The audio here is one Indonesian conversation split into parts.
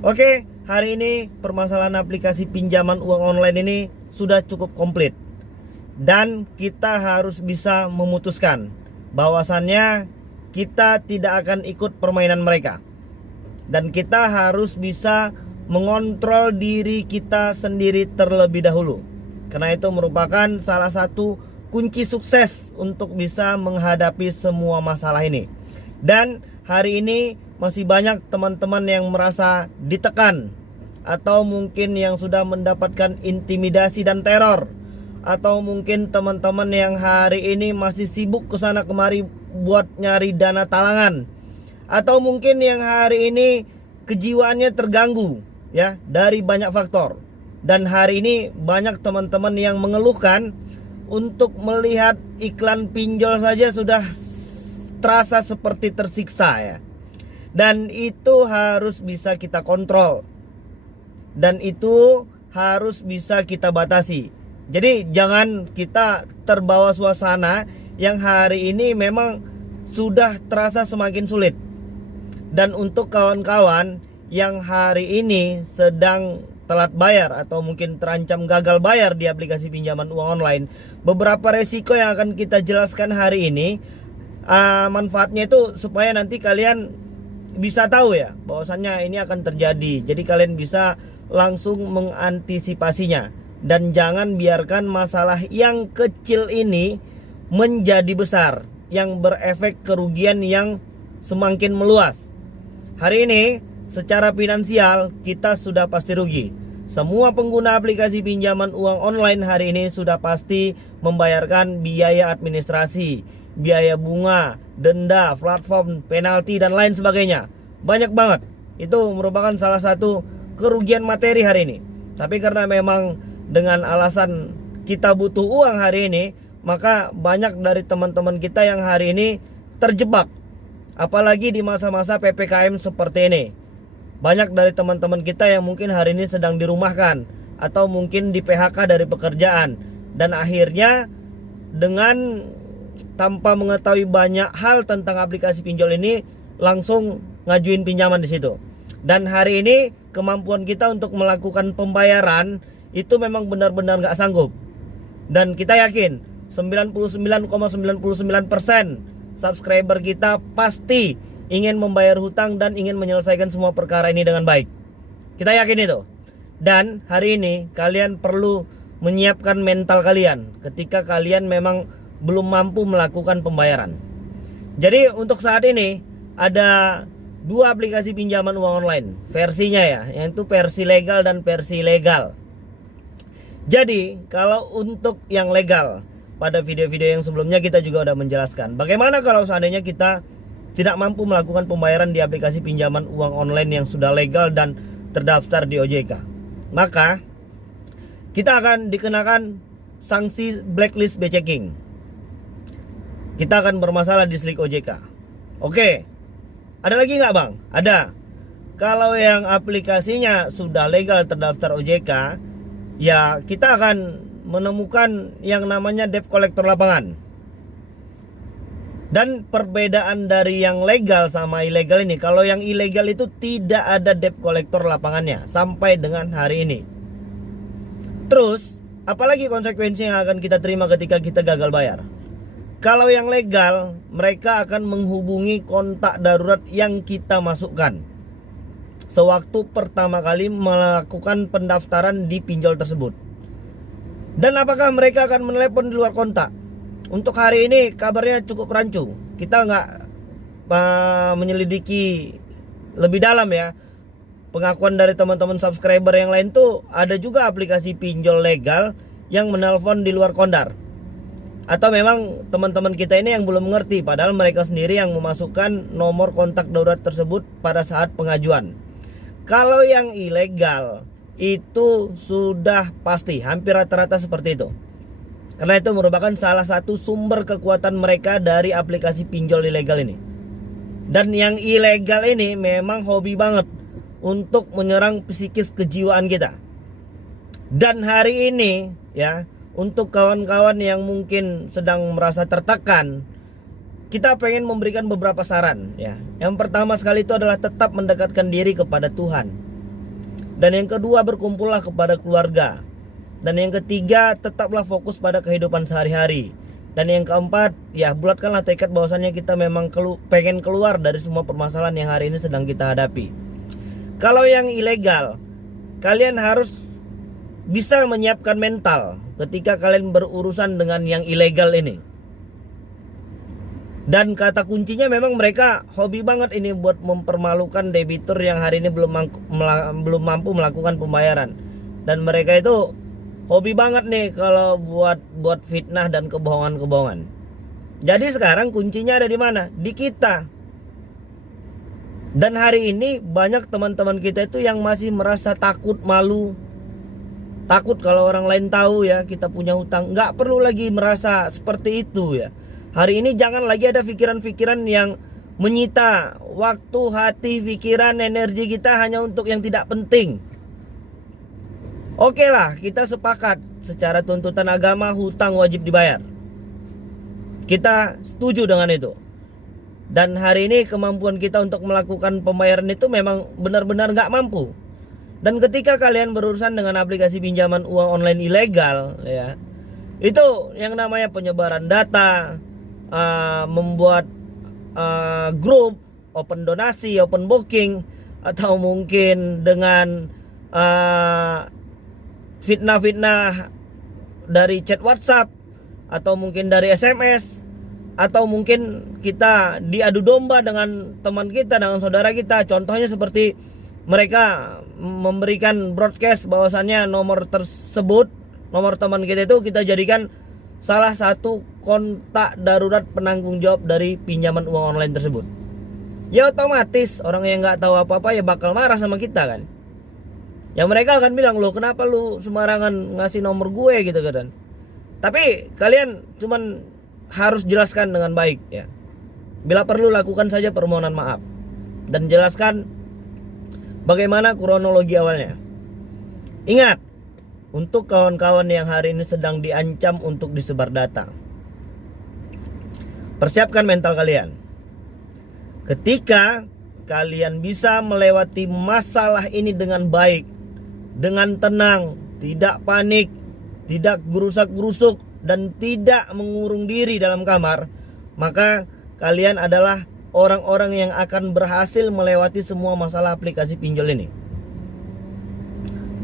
Oke, hari ini permasalahan aplikasi pinjaman uang online ini sudah cukup komplit. Dan kita harus bisa memutuskan bahwasannya kita tidak akan ikut permainan mereka. Dan kita harus bisa mengontrol diri kita sendiri terlebih dahulu. Karena itu merupakan salah satu kunci sukses untuk bisa menghadapi semua masalah ini. Dan hari ini masih banyak teman-teman yang merasa ditekan, atau mungkin yang sudah mendapatkan intimidasi dan teror, atau mungkin teman-teman yang hari ini masih sibuk kesana kemari buat nyari dana talangan, atau mungkin yang hari ini kejiwaannya terganggu ya dari banyak faktor. Dan hari ini banyak teman-teman yang mengeluhkan untuk melihat iklan pinjol saja sudah terasa seperti tersiksa ya. Dan itu harus bisa kita kontrol, dan itu harus bisa kita batasi. Jadi jangan kita terbawa suasana yang hari ini memang sudah terasa semakin sulit. Dan untuk kawan-kawan yang hari ini sedang telat bayar atau mungkin terancam gagal bayar di aplikasi pinjaman uang online, beberapa resiko yang akan kita jelaskan hari ini. Manfaatnya itu supaya nanti kalian bisa tahu ya bahwasannya ini akan terjadi. Jadi kalian bisa langsung mengantisipasinya. Dan jangan biarkan masalah yang kecil ini menjadi besar, yang berefek kerugian yang semakin meluas. Hari ini secara finansial kita sudah pasti rugi. Semua pengguna aplikasi pinjaman uang online hari ini sudah pasti membayarkan biaya administrasi, biaya bunga, denda, platform, penalti, dan lain sebagainya. Banyak banget. Itu merupakan salah satu kerugian materi hari ini. Tapi karena memang dengan alasan kita butuh uang hari ini, maka banyak dari teman-teman kita yang hari ini terjebak. Apalagi di masa-masa PPKM seperti ini. Banyak dari teman-teman kita yang mungkin hari ini sedang dirumahkan, atau mungkin di PHK dari pekerjaan. Dan akhirnya dengan tanpa mengetahui banyak hal tentang aplikasi pinjol ini, langsung ngajuin pinjaman di situ. Dan hari ini kemampuan kita untuk melakukan pembayaran itu memang benar-benar nggak sanggup. Dan kita yakin 99,99% subscriber kita pasti ingin membayar hutang dan ingin menyelesaikan semua perkara ini dengan baik. Kita yakin itu. Dan hari ini kalian perlu menyiapkan mental kalian ketika kalian memang belum mampu melakukan pembayaran. Jadi untuk saat ini ada dua aplikasi pinjaman uang online versinya ya, yaitu versi legal dan versi ilegal. Jadi kalau untuk yang legal, pada video-video yang sebelumnya kita juga udah menjelaskan bagaimana kalau seandainya kita tidak mampu melakukan pembayaran di aplikasi pinjaman uang online yang sudah legal dan terdaftar di OJK. Maka kita akan dikenakan sanksi blacklist bechecking. Kita akan bermasalah di SLIK OJK. Oke, ada lagi nggak bang? Ada. Kalau yang aplikasinya sudah legal terdaftar OJK, ya kita akan menemukan yang namanya debt collector lapangan. Dan perbedaan dari yang legal sama ilegal ini, kalau yang ilegal itu tidak ada debt collector lapangannya sampai dengan hari ini. Terus, apalagi konsekuensi yang akan kita terima ketika kita gagal bayar? Kalau yang legal, mereka akan menghubungi kontak darurat yang kita masukkan sewaktu pertama kali melakukan pendaftaran di pinjol tersebut. Dan apakah mereka akan menelepon di luar kontak? Untuk hari ini kabarnya cukup rancu. Kita nggak menyelidiki lebih dalam ya. Pengakuan dari teman-teman subscriber yang lain tuh ada juga aplikasi pinjol legal yang menelpon di luar kondar. Atau memang teman-teman kita ini yang belum mengerti, padahal mereka sendiri yang memasukkan nomor kontak darurat tersebut pada saat pengajuan. Kalau yang ilegal itu sudah pasti, hampir rata-rata seperti itu. Karena itu merupakan salah satu sumber kekuatan mereka dari aplikasi pinjol ilegal ini. Dan yang ilegal ini memang hobi banget untuk menyerang psikis kejiwaan kita. Dan hari ini ya, untuk kawan-kawan yang mungkin sedang merasa tertekan, kita pengen memberikan beberapa saran ya. Yang pertama sekali itu adalah tetap mendekatkan diri kepada Tuhan. Dan yang kedua, berkumpullah kepada keluarga. Dan yang ketiga, tetaplah fokus pada kehidupan sehari-hari. Dan yang keempat, ya bulatkanlah tekad bahwasannya kita memang pengen keluar dari semua permasalahan yang hari ini sedang kita hadapi. Kalau yang ilegal, kalian harus bisa menyiapkan mental ketika kalian berurusan dengan yang ilegal ini. Dan kata kuncinya memang mereka hobi banget ini buat mempermalukan debitur yang hari ini belum mampu melakukan pembayaran. Dan mereka itu hobi banget nih kalau buat fitnah dan kebohongan-kebohongan. Jadi sekarang kuncinya ada di mana? Di kita. Dan hari ini banyak teman-teman kita itu yang masih merasa takut, malu. Takut kalau orang lain tahu ya kita punya hutang. Nggak perlu lagi merasa seperti itu ya. Hari ini jangan lagi ada pikiran-pikiran yang menyita waktu, hati, pikiran, energi kita hanya untuk yang tidak penting. Oke lah, kita sepakat secara tuntutan agama hutang wajib dibayar. Kita setuju dengan itu. Dan hari ini kemampuan kita untuk melakukan pembayaran itu memang benar-benar nggak mampu. Dan ketika kalian berurusan dengan aplikasi pinjaman uang online ilegal ya, itu yang namanya penyebaran data, membuat grup, open donasi, open booking, atau mungkin dengan fitnah-fitnah dari chat WhatsApp, atau mungkin dari SMS, atau mungkin kita diadu domba dengan teman kita, dengan saudara kita. Contohnya seperti mereka memberikan broadcast bahwasannya nomor tersebut, nomor teman kita itu kita jadikan salah satu kontak darurat penanggung jawab dari pinjaman uang online tersebut. Ya otomatis orang yang nggak tahu apa-apa ya bakal marah sama kita kan. Ya mereka akan bilang, loh kenapa lu sembarangan ngasih nomor gue gitu kan. Tapi kalian cuman harus jelaskan dengan baik ya. Bila perlu lakukan saja permohonan maaf dan jelaskan bagaimana kronologi awalnya. Ingat, untuk kawan-kawan yang hari ini sedang diancam untuk disebar data, persiapkan mental kalian. Ketika kalian bisa melewati masalah ini dengan baik, dengan tenang, tidak panik, tidak gerusak-gerusuk, dan tidak mengurung diri dalam kamar, maka kalian adalah orang-orang yang akan berhasil melewati semua masalah aplikasi pinjol ini.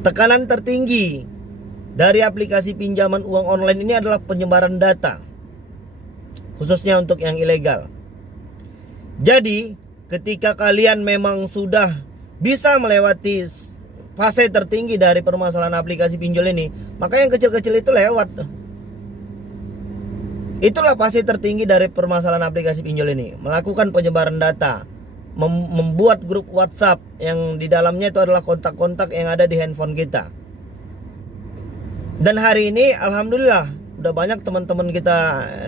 Tekanan tertinggi dari aplikasi pinjaman uang online ini adalah penyebaran data, khususnya untuk yang ilegal. Jadi ketika kalian memang sudah bisa melewati fase tertinggi dari permasalahan aplikasi pinjol ini, maka yang kecil-kecil itu lewat. Itulah fase tertinggi dari permasalahan aplikasi pinjol ini, melakukan penyebaran data, membuat grup WhatsApp yang di dalamnya itu adalah kontak-kontak yang ada di handphone kita. Dan hari ini alhamdulillah udah banyak teman-teman kita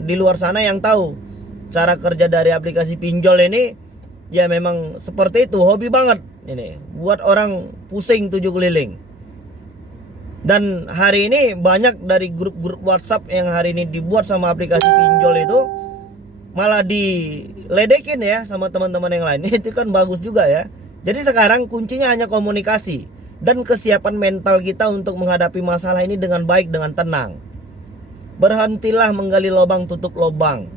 di luar sana yang tahu cara kerja dari aplikasi pinjol ini. Ya memang seperti itu, hobi banget ini buat orang pusing 7 keliling. Dan hari ini banyak dari grup-grup WhatsApp yang hari ini dibuat sama aplikasi pinjol itu malah diledekin ya sama teman-teman yang lain. Itu kan bagus juga ya. Jadi sekarang kuncinya hanya komunikasi dan kesiapan mental kita untuk menghadapi masalah ini dengan baik, dengan tenang. Berhentilah menggali lubang tutup lubang.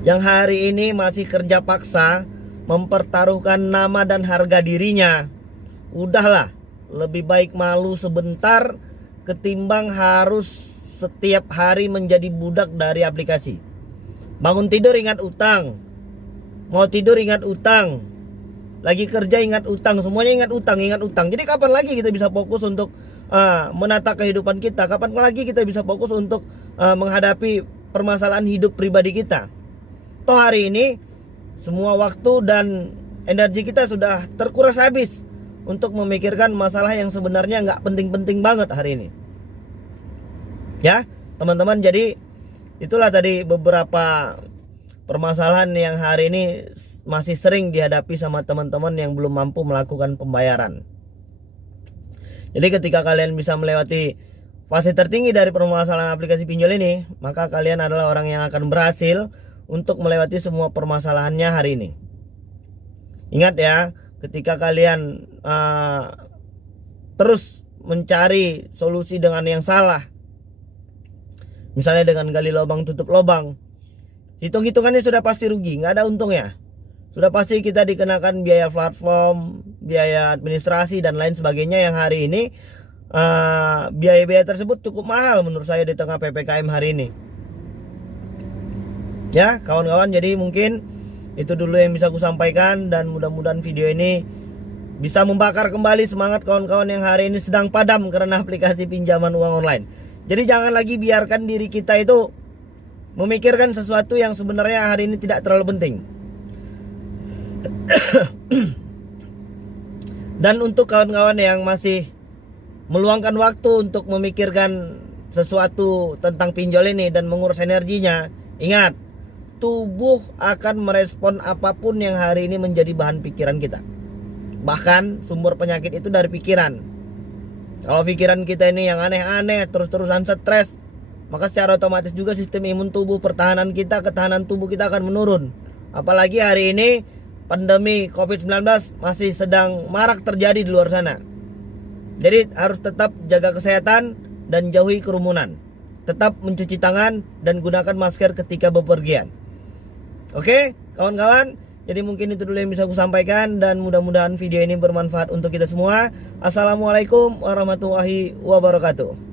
Yang hari ini masih kerja paksa, mempertaruhkan nama dan harga dirinya, udahlah, lebih baik malu sebentar ketimbang harus setiap hari menjadi budak dari aplikasi. Bangun tidur ingat utang, mau tidur ingat utang, lagi kerja ingat utang, semuanya ingat utang, ingat utang. Jadi kapan lagi kita bisa fokus untuk menata kehidupan kita? Kapan lagi kita bisa fokus untuk menghadapi permasalahan hidup pribadi kita? Toh hari ini semua waktu dan energi kita sudah terkuras habis untuk memikirkan masalah yang sebenarnya nggak penting-penting banget hari ini. Ya teman-teman, jadi itulah tadi beberapa permasalahan yang hari ini masih sering dihadapi sama teman-teman yang belum mampu melakukan pembayaran. Jadi ketika kalian bisa melewati fase tertinggi dari permasalahan aplikasi pinjol ini, maka kalian adalah orang yang akan berhasil untuk melewati semua permasalahannya hari ini. Ingat ya, ketika kalian terus mencari solusi dengan yang salah, misalnya dengan gali lubang tutup lubang, hitung-hitungannya sudah pasti rugi, nggak ada untungnya. Sudah pasti kita dikenakan biaya platform, biaya administrasi dan lain sebagainya, yang hari ini biaya-biaya tersebut cukup mahal menurut saya di tengah PPKM hari ini. Ya kawan-kawan, jadi mungkin itu dulu yang bisa aku sampaikan, dan mudah-mudahan video ini bisa membakar kembali semangat kawan-kawan yang hari ini sedang padam karena aplikasi pinjaman uang online. Jadi jangan lagi biarkan diri kita itu memikirkan sesuatu yang sebenarnya hari ini tidak terlalu penting. Dan untuk kawan-kawan yang masih meluangkan waktu untuk memikirkan sesuatu tentang pinjol ini dan mengurus energinya, ingat, tubuh akan merespon apapun yang hari ini menjadi bahan pikiran kita. Bahkan sumber penyakit itu dari pikiran. Kalau pikiran kita ini yang aneh-aneh, terus-terusan stres, maka secara otomatis juga sistem imun tubuh, pertahanan kita, ketahanan tubuh kita akan menurun. Apalagi hari ini pandemi COVID-19 masih sedang marak terjadi di luar sana. Jadi harus tetap jaga kesehatan dan jauhi kerumunan. Tetap mencuci tangan dan gunakan masker ketika bepergian. Oke, kawan-kawan. Jadi mungkin itu dulu yang bisa aku sampaikan, dan mudah-mudahan video ini bermanfaat untuk kita semua. Assalamualaikum warahmatullahi wabarakatuh.